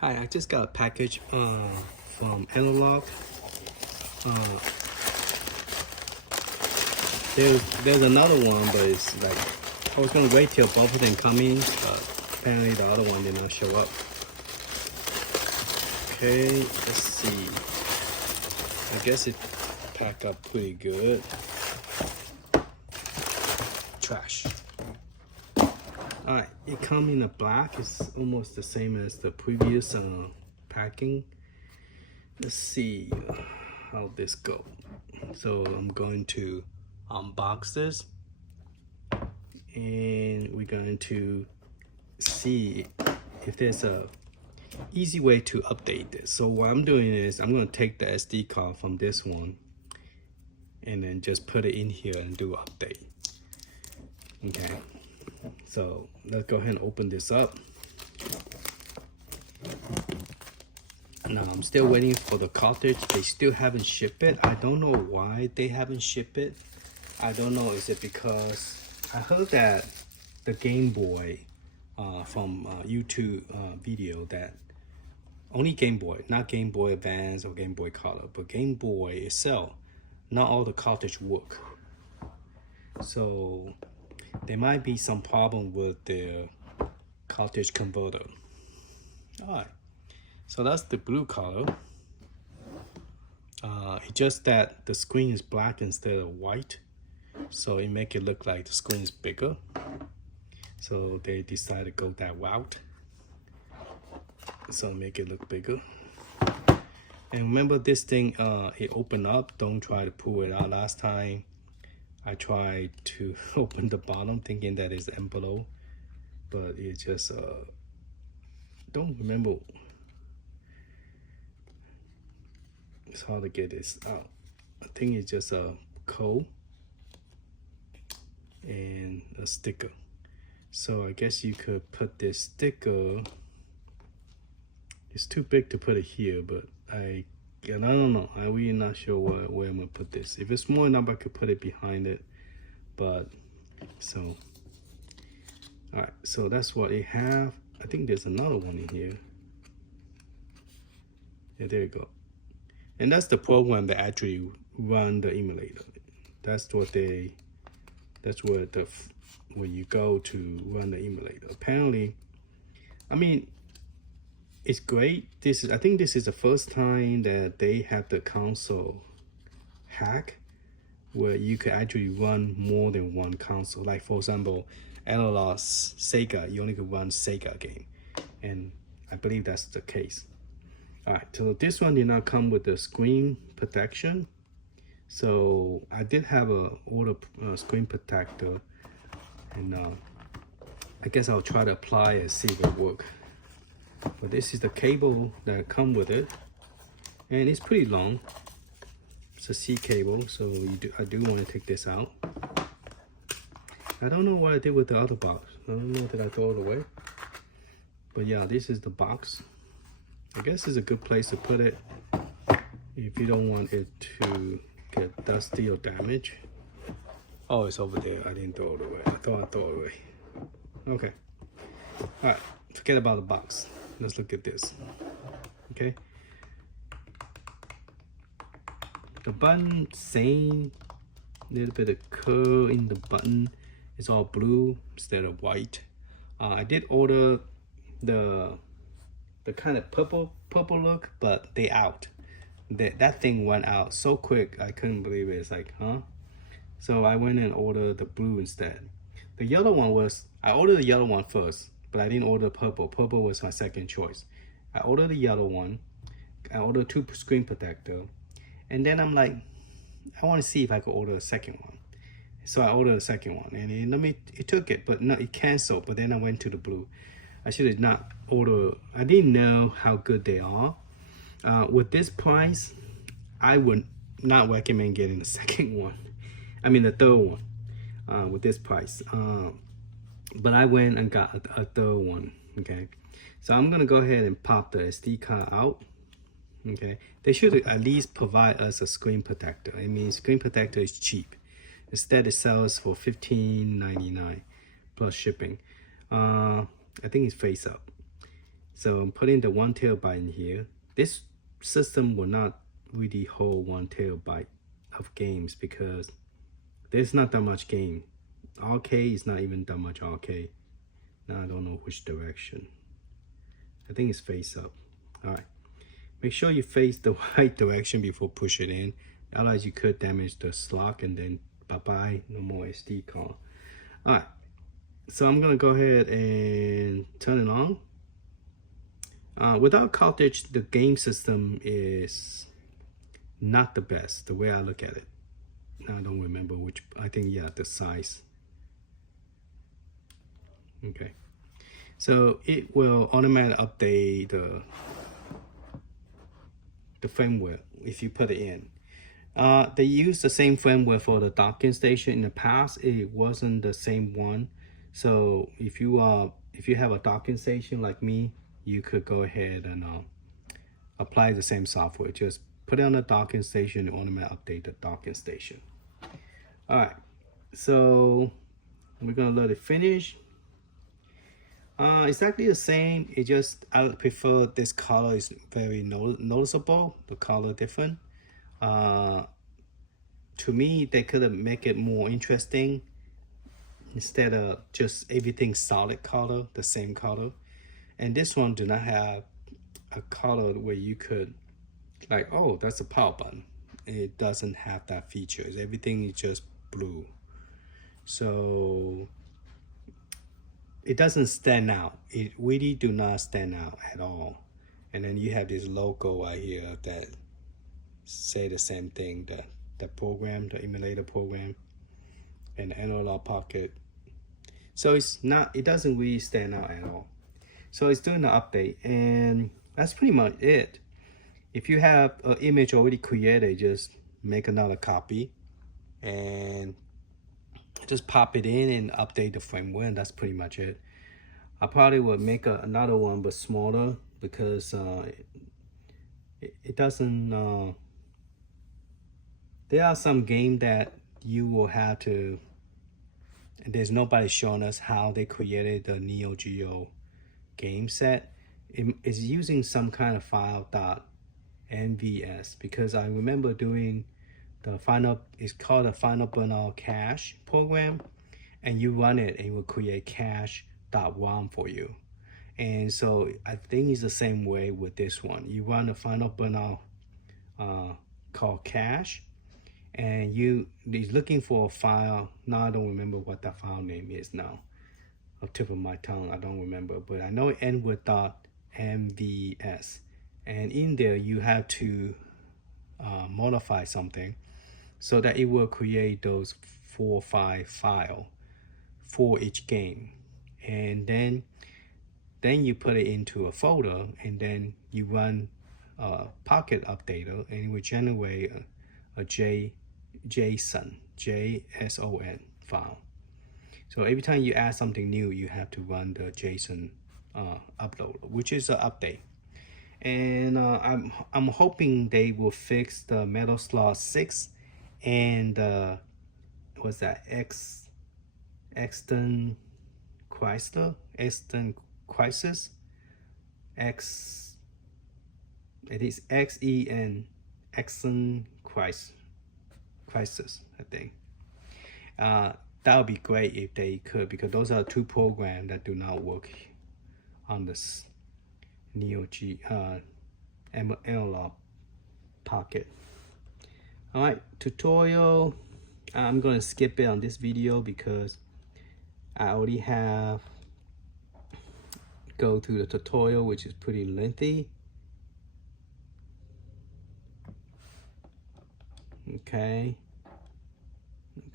Hi, I just got a package from Analog. Uh, there's another one, but it's like I was gonna wait till both of them come in, but apparently the other one did not show up. Okay, let's see. I guess it packed up pretty good. Trash. Alright, it comes in a black. It's almost the same as the previous packing. Let's see how this goes. So I'm going to unbox this and we're going to see if there's a easy way to update this. So what I'm doing is I'm going to take the SD card from this one and then just put it in here and do update. Okay, so let's go ahead and open this up. Now I'm still waiting for the cartridge. They still haven't shipped it. I don't know why they haven't shipped it. I don't know, is it because I heard that the Game Boy from YouTube video that only Game Boy, not Game Boy Advance or Game Boy Color, but Game Boy itself, not all the cartridge work. So there might be some problem with the cartridge converter. All right, so that's the blue color. It's just that the screen is black instead of white, so it make it look like the screen is bigger. So they decided to go that route, so make it look bigger. And remember this thing, it opened up. Don't try to pull it out. Last time I tried to open the bottom thinking that it's envelope, but it just don't remember. It's hard to get this out. I think it's just a code and a sticker. So I guess you could put this sticker. It's too big to put it here, but I don't know. I'm really not sure where I'm gonna put this. If it's small enough, I could put it behind it. But so, all right. So that's what it have. I think there's another one in here. Yeah, there you go. And that's the program that actually run the emulator. That's what they. That's where you go to run the emulator. Apparently, I mean, it's great. I think this is the first time that they have the console hack where you could actually run more than one console. Like for example, Analog Sega, you only could run Sega game, and I believe that's the case. All right, so this one did not come with the screen protection. So I did have a order screen protector, and I guess I'll try to apply it and see if it works. But this is the cable that come with it, and it's pretty long. It's a C cable, so I do want to take this out. I don't know what I did with the other box. I don't know, did I throw it away? But yeah, this is the box. I guess it's a good place to put it if you don't want it to get dusty or damaged. Oh, it's over there. I didn't throw it away. I thought I threw it away. Okay. All right. Forget about the box. Let's look at this. Okay. The button, same. Little bit of curl in the button. It's all blue instead of white. I did order the kind of purple look, but they out. That thing went out so quick. I couldn't believe it. It's like, huh? So I went and ordered the blue instead. The yellow one was, I ordered the yellow one first, but I didn't order purple. Purple was my second choice. I ordered the yellow one. I ordered 2 screen protector. And then I'm like, I want to see if I could order a second one. So I ordered a second one, and it took it, but no, it canceled. But then I went to the blue. I should have not ordered. I didn't know how good they are. With this price, I would not recommend getting the second one. I mean the third one with this price. But I went and got a third one. Okay, so I'm gonna go ahead and pop the SD card out. Okay, they should at least provide us a screen protector. I mean, screen protector is cheap. Instead, it sells for $15.99 plus shipping. I think it's face up. So I'm putting the 1 terabyte in here. This system will not really hold 1 terabyte of games because there's not that much game. RK is not even that much RK. Now I don't know which direction. I think it's face up. All right. Make sure you face the right direction before push it in. Otherwise you could damage the slot and then bye-bye, no more SD card. All right. So I'm gonna go ahead and turn it on. Without cartridge, the game system is not the best, the way I look at it. I don't remember which, I think, yeah, the size. Okay. So it will automatically update the firmware if you put it in. They use the same firmware for the docking station. In the past, it wasn't the same one. So if you have a docking station like me, you could go ahead and apply the same software. Just put it on the docking station and automatically update the docking station. All right, so we're gonna let it finish. Exactly the same. It just, I prefer this color is very noticeable. The color different. To me, they could make it more interesting instead of just everything solid color, the same color. And this one do not have a color where you could like, oh, that's a power button. It doesn't have that feature. Everything is just blue. So it doesn't stand out. It really do not stand out at all. And then you have this logo right here that say the same thing, the program, the emulator program, and the Analogous Pocket. So it doesn't really stand out at all. So it's doing the update, and that's pretty much it. If you have an image already created, just make another copy and just pop it in and update the firmware, and that's pretty much it. I probably would make another one but smaller because it doesn't there are some game that you will have to, and there's nobody showing us how they created the Neo Geo game set. It is using some kind of file .mvs because I remember doing the final, it's called a final burnout cache program, and you run it and it will create cache.rom for you. And so I think it's the same way with this one. You run a final burnout called cache, and he's looking for a file. Now I don't remember what that file name is now. Off the tip of my tongue, I don't remember, but I know it ends with .mvs. And in there you have to modify something so that it will create those 4 or 5 files for each game. And then you put it into a folder, and then you run a Pocket Updater, and it will generate a JSON file. So every time you add something new, you have to run the JSON upload, which is an update. And I'm hoping they will fix the Metal Slug 6 and what's that, Exton Crisis. It is XEN, Exton Crisis, I think. That would be great if they could, because those are 2 programs that do not work on this Neo Geo Analog Pocket. All right, tutorial. I'm gonna skip it on this video because I already have go through the tutorial, which is pretty lengthy. Okay,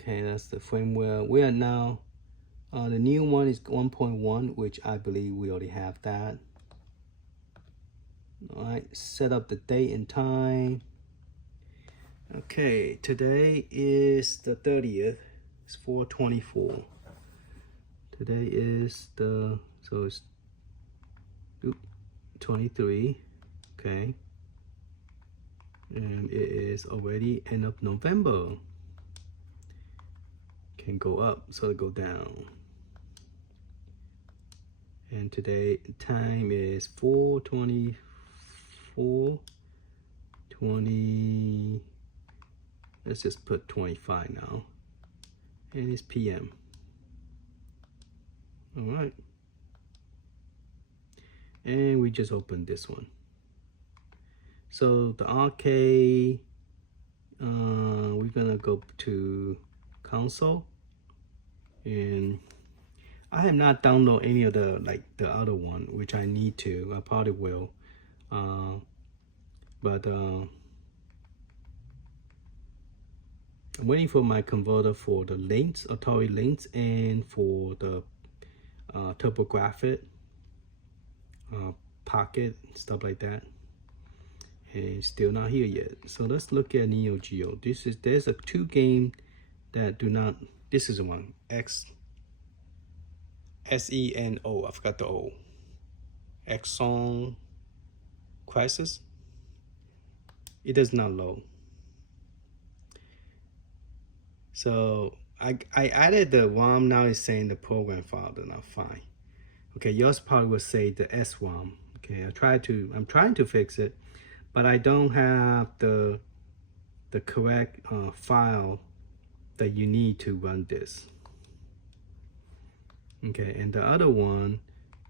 that's the firmware. We are now, the new one is 1.1, which I believe we already have that. All right, set up the date and time. Okay, today is the 30th. It's 4/24. Today is so it's 23. Okay. And it is already end of November. Can go up, so it go down. And today time is 4:24:20. Let's just put 25 now. And it's PM. All right. And we just opened this one. So the arcade, we're gonna go to console, and I have not downloaded any of the the other one, which I need to. I probably will, but I'm waiting for my converter for the links, Atari links, and for the TurboGrafx Pocket, stuff like that. And still not here yet. So let's look at Neo Geo. There's a 2 game that do not. This is the one, SENO. I forgot the O. Exxon Crisis. It does not load. So I added the ROM. Now it's saying the program file is not fine. Okay, yours probably will say the SROM. Okay, I'm trying to fix it, but I don't have the correct file that you need to run this. Okay, and the other one,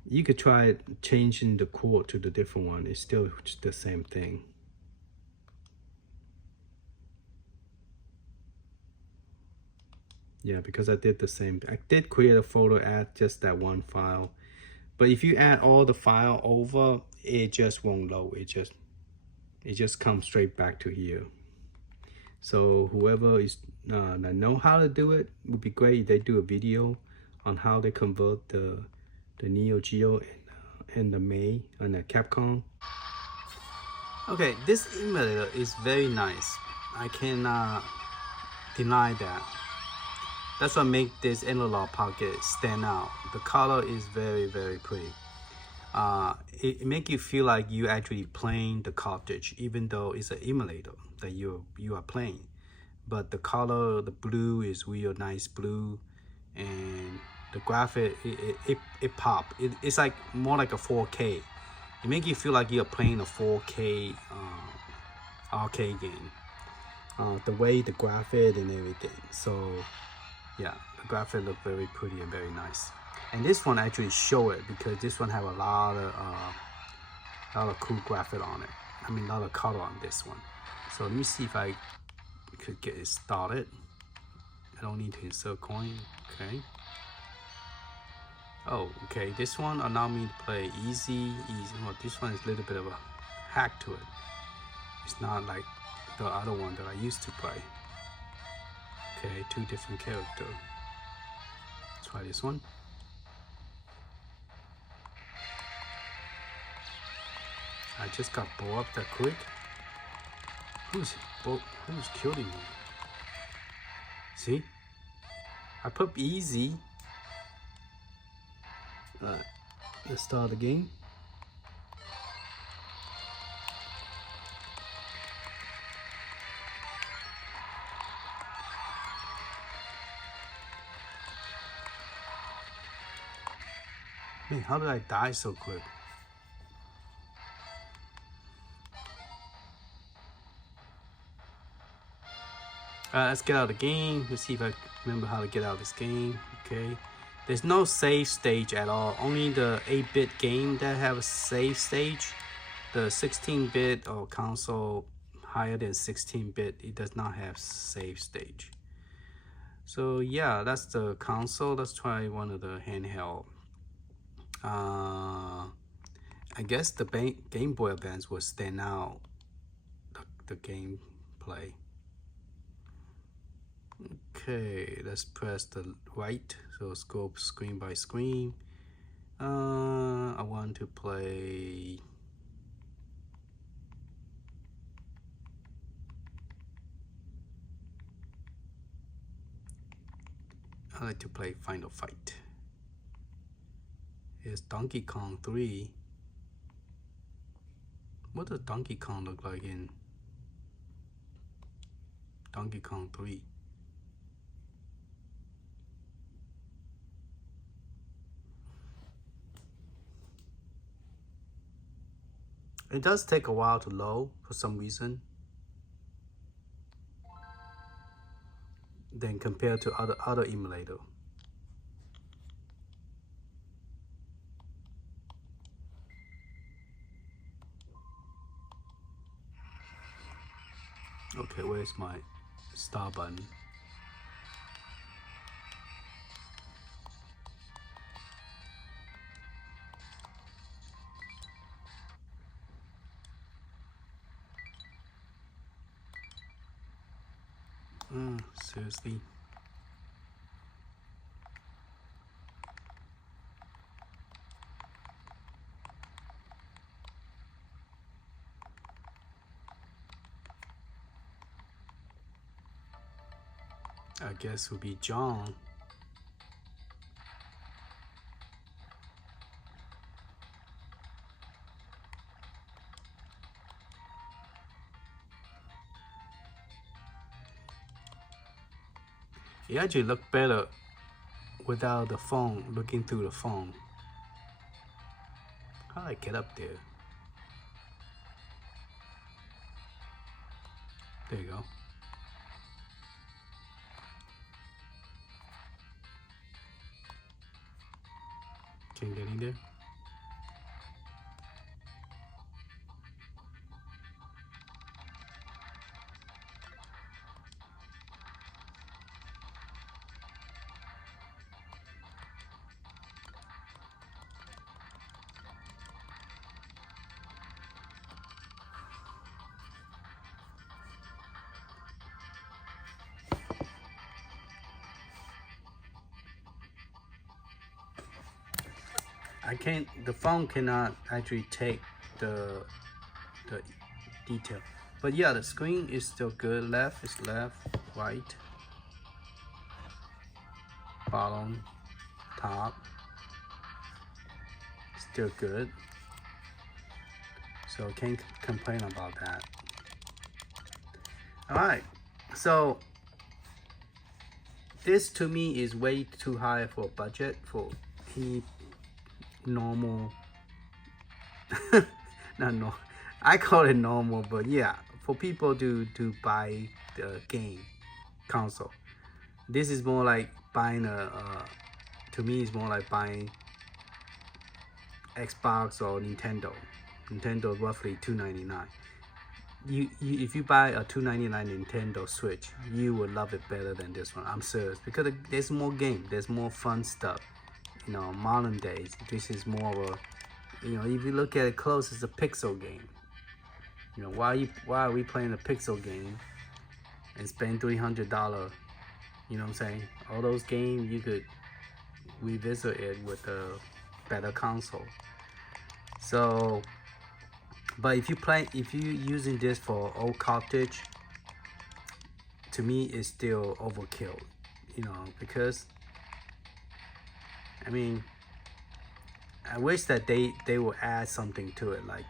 you could try changing the code to the different one. It's still the same thing. Yeah, because I did the same. I did create a folder, add just that one file. But if you add all the file over, it just won't load. It just comes straight back to here. So whoever is that know how to do it, would be great if they do a video on how they convert the Neo Geo and the May and the Capcom. Okay, this emulator is very nice. I cannot deny that. That's what makes this Analogous Pocket stand out. The color is very, very pretty. It makes you feel like you actually playing the cartridge, even though it's an emulator that you are playing. But the color, the blue is real nice blue, and the graphic, it pop. It's like more like a 4K. It makes you feel like you're playing a 4K arcade game. The way the graphic and everything. So yeah, the graphic look very pretty and very nice. And this one actually show it because this one have a lot of cool graphic on it. I mean, a lot of color on this one. So let me see if I could get it started. I don't need to insert coin. Okay. Oh, okay. This one allow me to play easy. Well, this one is a little bit of a hack to it. It's not like the other one that I used to play. Okay, 2 different characters. Let's try this one. I just got blown up that quick. Who's killing me? See? I put easy. Let's start the game. Man, how did I die so quick? Let's get out of the game. Let's see if I remember how to get out of this game. Okay. There's no save stage at all. Only the 8-bit game that have a save stage. The 16-bit or console higher than 16-bit, it does not have save stage. So yeah, that's the console. Let's try one of the handheld. I guess the Game Boy Advance will stand out the gameplay. Okay, let's press the right, so scope screen by screen. I want to play I like to play Final Fight. Here's Donkey Kong 3. What does Donkey Kong look like in Donkey Kong 3? It does take a while to load for some reason. Then compared to other emulator. Okay, where's my start button? Seriously. I guess it would be John. It actually looked better without the phone, looking through the phone. How do I get up there? There you go. Can you get in there? I can't, the phone cannot actually take the detail. But yeah, the screen is still good. Left is left, right, bottom, top, still good. So can't complain about that. All right, so this to me is way too high for budget for any normal. No, I call it normal, but yeah, for people to buy the game console, this is more like buying a. To me, it's more like buying Xbox or Nintendo. Nintendo roughly $299. If you buy a $299 Nintendo Switch, you will love it better than this one. I'm serious, because there's more game, there's more fun stuff. You know, modern days, this is more of a, you know, if you look at it close, it's a pixel game. You know, why are we playing a pixel game and spend $300? You know what I'm saying? All those games you could revisit it with a better console. So, but if you using this for old cartridge, to me it's still overkill. You know, because I mean, I wish that they will add something to it, like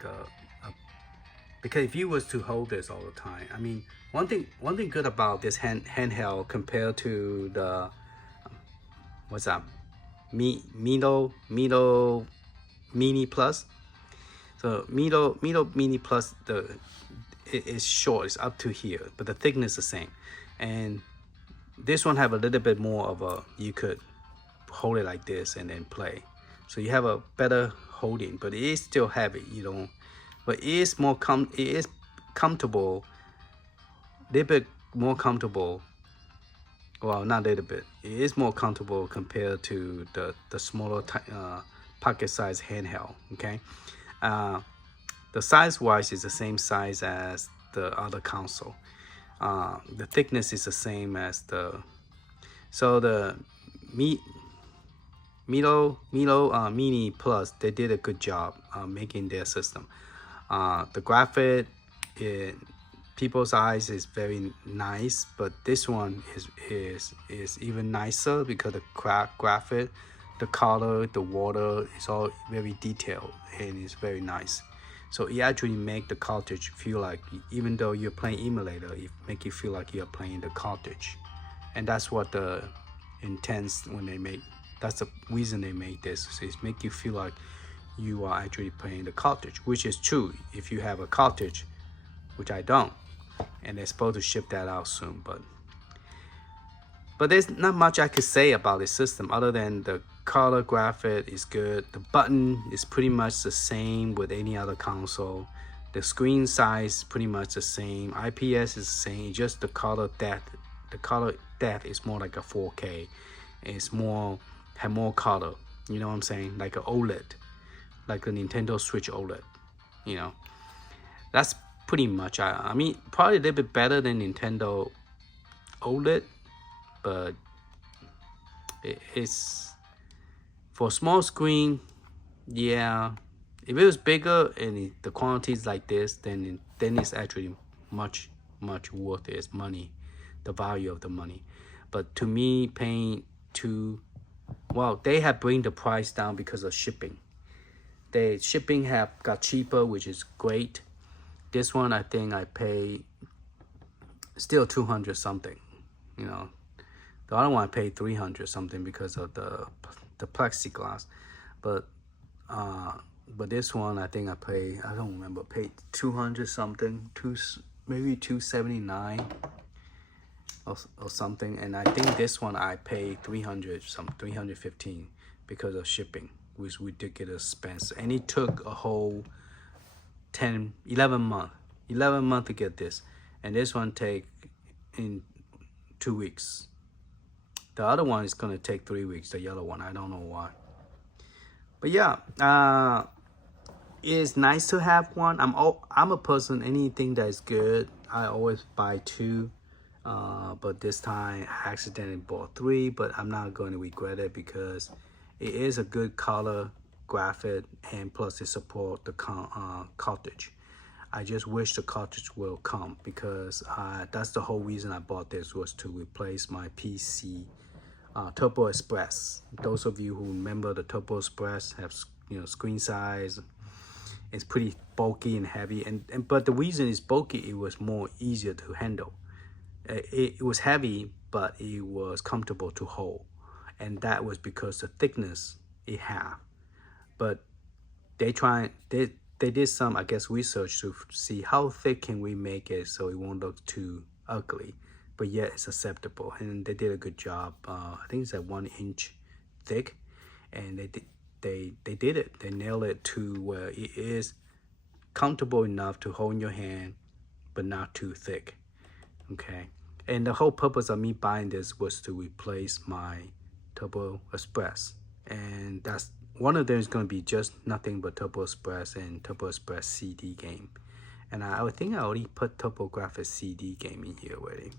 because if you was to hold this all the time, I mean, one thing good about this handheld compared to the what's that, Mito Mini Plus. So Mito Mini Plus, it is short, it's up to here, but the thickness is the same, and this one have a little bit more of a, you could hold it like this and then play, so you have a better holding, but it is still heavy, you know, but it is more it is comfortable, a little bit more comfortable. Well, not a little bit, it is more comfortable compared to the smaller pocket size handheld. Okay, the size wise is the same size as the other console. The thickness is the same as the, so the Mito Mini Plus, they did a good job making their system. The graphic, people's eyes is very nice, but this one is even nicer because the graphic, the color, the water is all very detailed and it's very nice. So it actually make the cartridge feel like, even though you're playing emulator, it make you feel like you're playing the cartridge, and that's what the intents when they make. That's the reason they make this. So it make you feel like you are actually playing the cartridge, which is true if you have a cartridge, which I don't, and they're supposed to ship that out soon. But there's not much I could say about this system other than the color graphic is good. The button is pretty much the same with any other console. The screen size is pretty much the same. IPS is the same. Just the color depth. The color depth is more like a 4K. It's have more color. You know what I'm saying? Like an OLED, like the Nintendo Switch OLED. You know, that's pretty much. I mean, probably a little bit better than Nintendo OLED, but it's for a small screen. Yeah, if it was bigger and the quantity is like this, then it's actually much worth its money, the value of the money. But to me, paying well, they have bring the price down because of shipping. The shipping have got cheaper, which is great. This one, I think I pay still 200 something. You know, the other one I paid 300 something because of the plexiglass, but this one I think I don't remember, paid 200 something, maybe 279 or something, and I think this one I paid 315 because of shipping, which ridiculous expense, and it took a whole 11 months to get this, and this one take in 2 weeks. The other one is gonna take 3 weeks, the yellow one. I don't know why. But yeah, it's nice to have one. I'm a person, anything that is good, I always buy two. But this time I accidentally bought three, but I'm not going to regret it because it is a good color graphic, and plus it support the cartridge. I just wish the cartridge will come because that's the whole reason I bought this, was to replace my PC Turbo Express. Those of you who remember the Turbo Express have, you know, screen size. It's pretty bulky and heavy, but the reason it's bulky, it was more easier to handle. It was heavy, but it was comfortable to hold, and that was because the thickness it had. But they did some, I guess, research to see how thick can we make it so it won't look too ugly, but yet it's acceptable, and they did a good job. I think it's at 1 inch thick, and they did it. They nailed it to where it is comfortable enough to hold in your hand, but not too thick. Okay, and the whole purpose of me buying this was to replace my Turbo Express, and that's one of them is going to be just nothing but Turbo Express and Turbo Express CD game. And I think I already put TurboGrafx CD game in here already.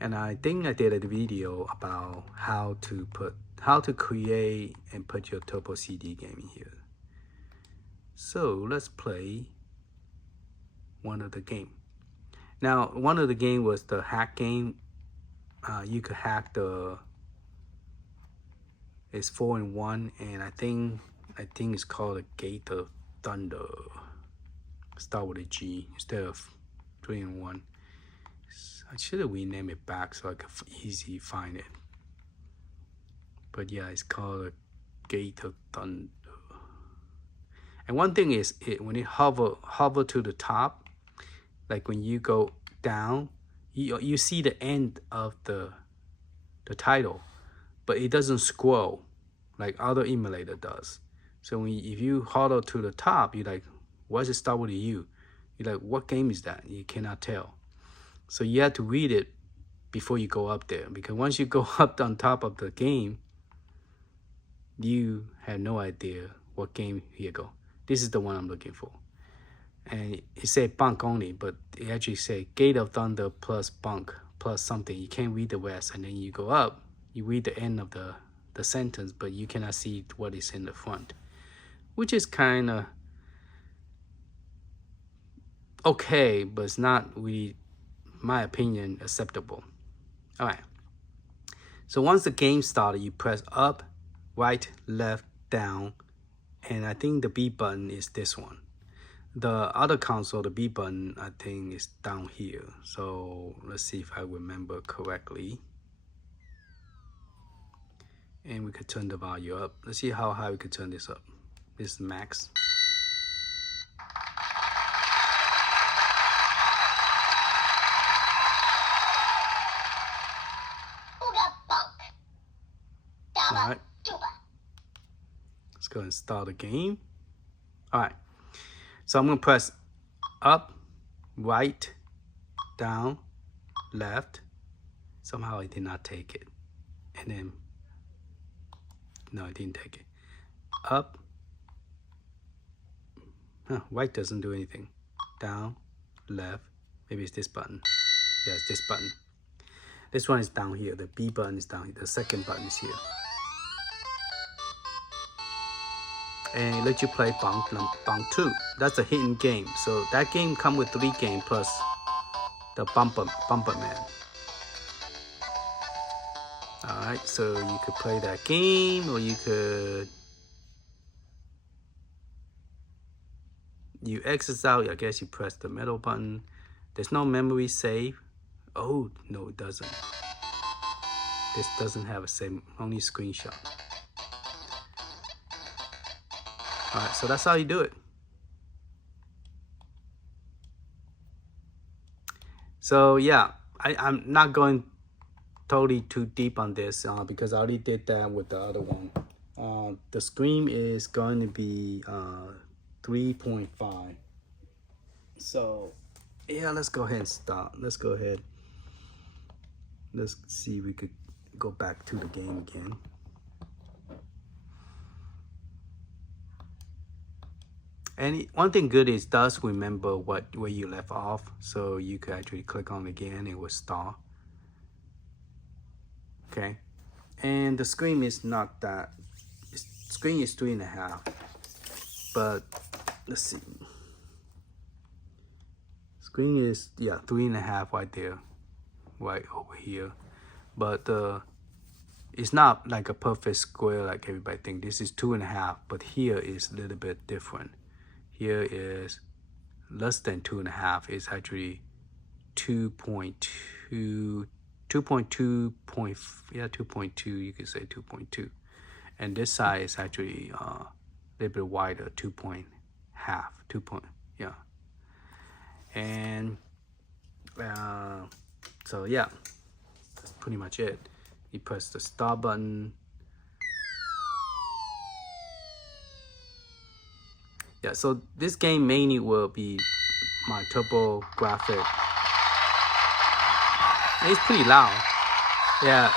And I think I did a video about how to create and put your Turbo CD game in here. So let's play one of the game. Now, one of the game was the hack game. You could hack it's 4-in-1, and I think it's called a Gate of Thunder. Start with a G instead of 3-in-1. I should have renamed it back so I could easily find it. But yeah, it's called a Gate of Thunder. And one thing is, when it hover to the top, like when you go down, you see the end of the title, but it doesn't scroll like other emulator does. So if you hover to the top, you're like, why does it start with a U? You're like, what game is that? You cannot tell. So you have to read it before you go up there, because once you go up on top of the game, you have no idea what game. Here you go. This is the one I'm looking for. And it said bunk only, but it actually say Gate of Thunder plus bunk plus something. You can't read the rest, and then you go up, you read the end of the sentence, but you cannot see what is in the front, which is kind of okay, but it's not really, my opinion, acceptable. All right. So once the game started, you press up, right, left, down, and I think the B button is this one. The other console, the B button, I think is down here. So let's see if I remember correctly. And we could turn the volume up. Let's see how high we could turn this up. This is max. All right. Let's go and start the game. All right. So I'm gonna press up, right, down, left. Somehow it did not take it. And then, no, it didn't take it. Up. Right doesn't do anything. Down, left. Maybe it's this button. Yeah, it's this button. This one is down here. The B button is down here. The second button is here. And it lets you play Bang 2. That's a hidden game. So that game comes with 3 games plus the Bumper Man. Alright, so you could play that game, or you could exit out. I guess you press the middle button. There's no memory save. Oh, no, it doesn't. This doesn't have a save, only screenshot. Alright, so that's how you do it. So yeah, I'm not going totally too deep on this because I already did that with the other one. The screen is going to be 3.5. So yeah, let's go ahead and start. Let's go ahead. Let's see if we could go back to the game again. And one thing good is it does remember where you left off, so you could actually click on it again and it will start. Okay, and the screen is not that. Screen is 3.5, but let's see. Screen is 3.5 right there, right over here, but it's not like a perfect square like everybody think. This is 2.5, but here is a little bit different. Here is less than 2.5. It's actually 2.2. 2.2. You could say 2.2. And this side is actually a little bit wider, 2.5. And so yeah, that's pretty much it. You press the start button. Yeah, so this game mainly will be my turbo graphic. It's pretty loud. Yeah,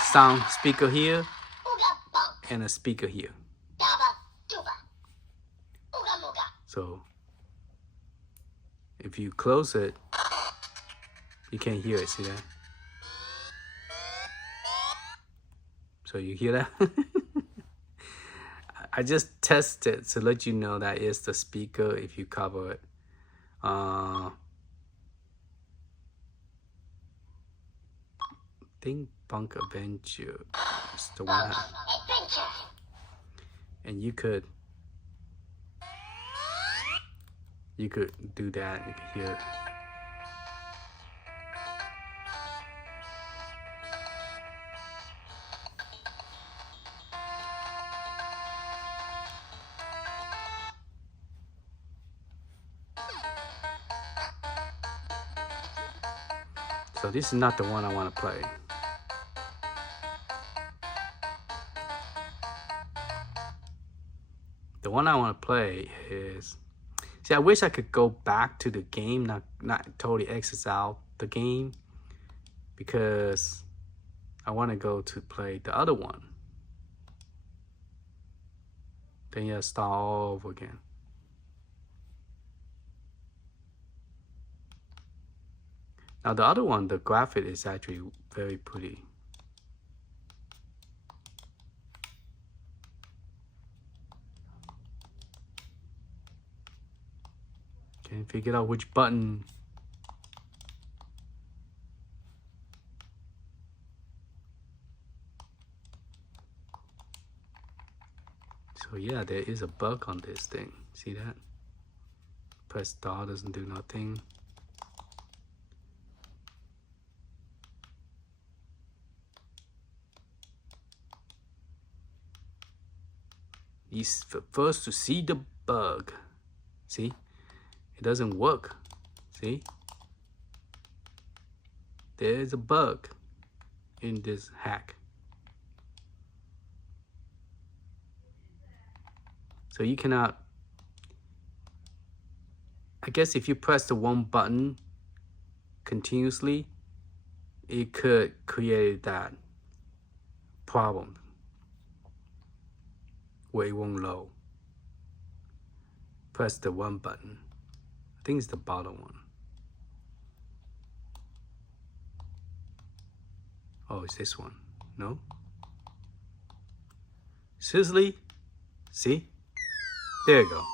sound speaker here and a speaker here. So if you close it, you can't hear it. See that? So you hear that? I just tested to let you know that is the speaker if you cover it. I think Bunk Adventure is the one. And you could do that. You can hear it. So this is not the one I want to play. The one I want to play is, see, I wish I could go back to the game, not totally exit out the game, because I want to go to play the other one. Then you start all over again. Now the other one, the graphic is actually very pretty. Can't figure out which button. So yeah, there is a bug on this thing. See that? Press start, doesn't do nothing. He's first to see the bug. See, it doesn't work. See, there's a bug in this hack. So you cannot, I guess if you press the one button continuously, it could create that problem where it won't load. Press the one button. I think it's the bottom one. Oh, it's this one. No? Seriously? See? There you go.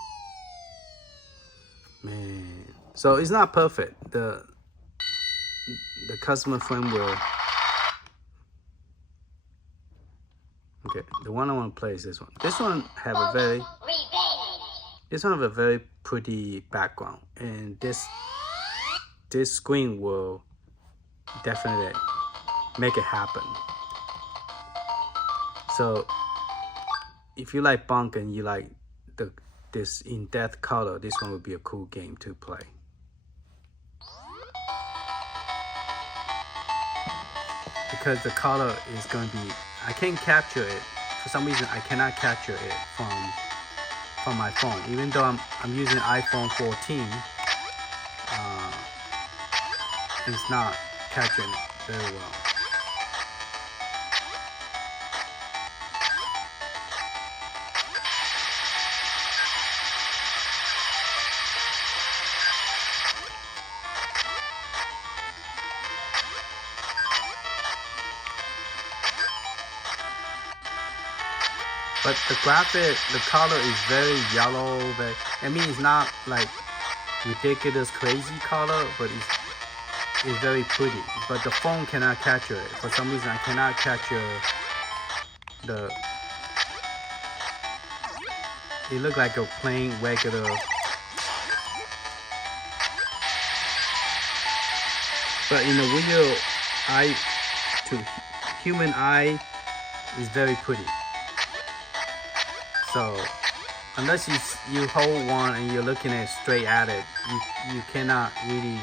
Man. So it's not perfect. The customer firmware. Okay, the one I want to play is this one. This one have a very pretty background, and this screen will definitely make it happen. So if you like Bonk and you like this in-depth color, this one would be a cool game to play. Because the color is going to be, I can't capture it. For some reason, I cannot capture it from my phone. Even though I'm using iPhone 14, it's not capturing it very well. But the graphic, the color is very yellow. I mean, it's not like ridiculous, crazy color, but it's very pretty. But the phone cannot capture it. For some reason, I cannot capture the. It looked like a plain regular. But in the real eye, to human eye, is very pretty. So unless you hold one and you're looking at straight at it, you cannot really,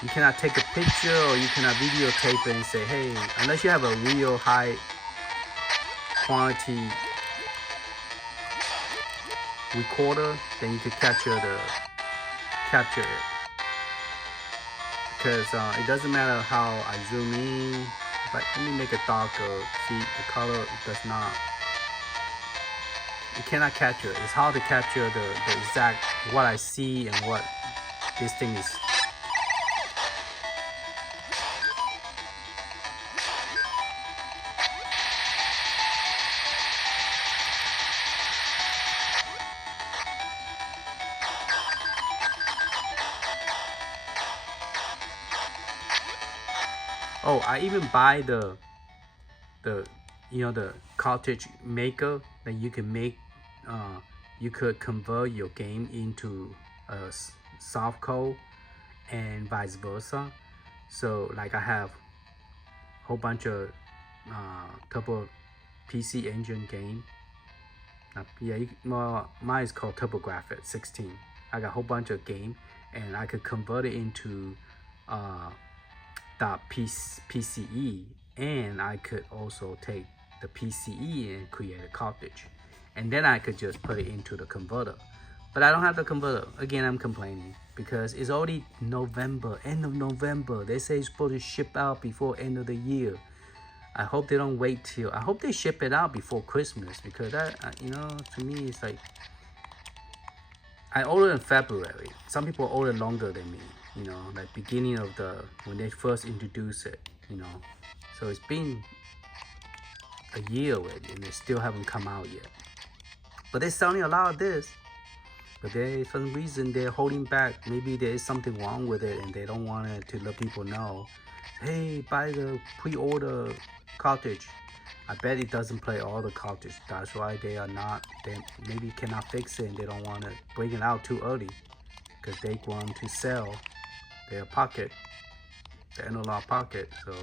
you cannot take a picture or you cannot videotape it and say, hey, unless you have a real high quality recorder, then you could capture it. Because it doesn't matter how I zoom in, but let me make it darker. See, the color does not. You cannot capture it. It's hard to capture the exact what I see and what this thing is. Oh, I even buy the cartridge maker that you can make. You could convert your game into a soft code and vice versa. So like I have a whole bunch of couple PC Engine game. Mine is called TurboGrafx 16. I got a whole bunch of game, and I could convert it into .pce, and I could also take the PCE and create a cartridge, and then I could just put it into the converter. But I don't have the converter. Again, I'm complaining because it's already November, end of November. They say it's supposed to ship out before end of the year. I hope they don't wait till, I hope they ship it out before Christmas, because that, to me, it's like, I ordered in February. Some people order longer than me, like beginning of when they first introduced it, So it's been a year already, and they still haven't come out yet. But they're selling a lot of this. But for some reason, they're holding back. Maybe there is something wrong with it, and they don't want it to let people know. Hey, buy the pre-order cartridge. I bet it doesn't play all the cartridge. That's why they maybe cannot fix it, and they don't want to bring it out too early, because they want to sell their pocket, the analog pocket. So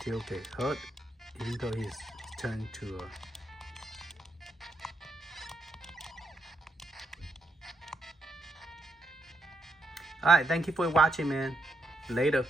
still get hurt, even though he's turned to a Alright, thank you for watching, man. Later.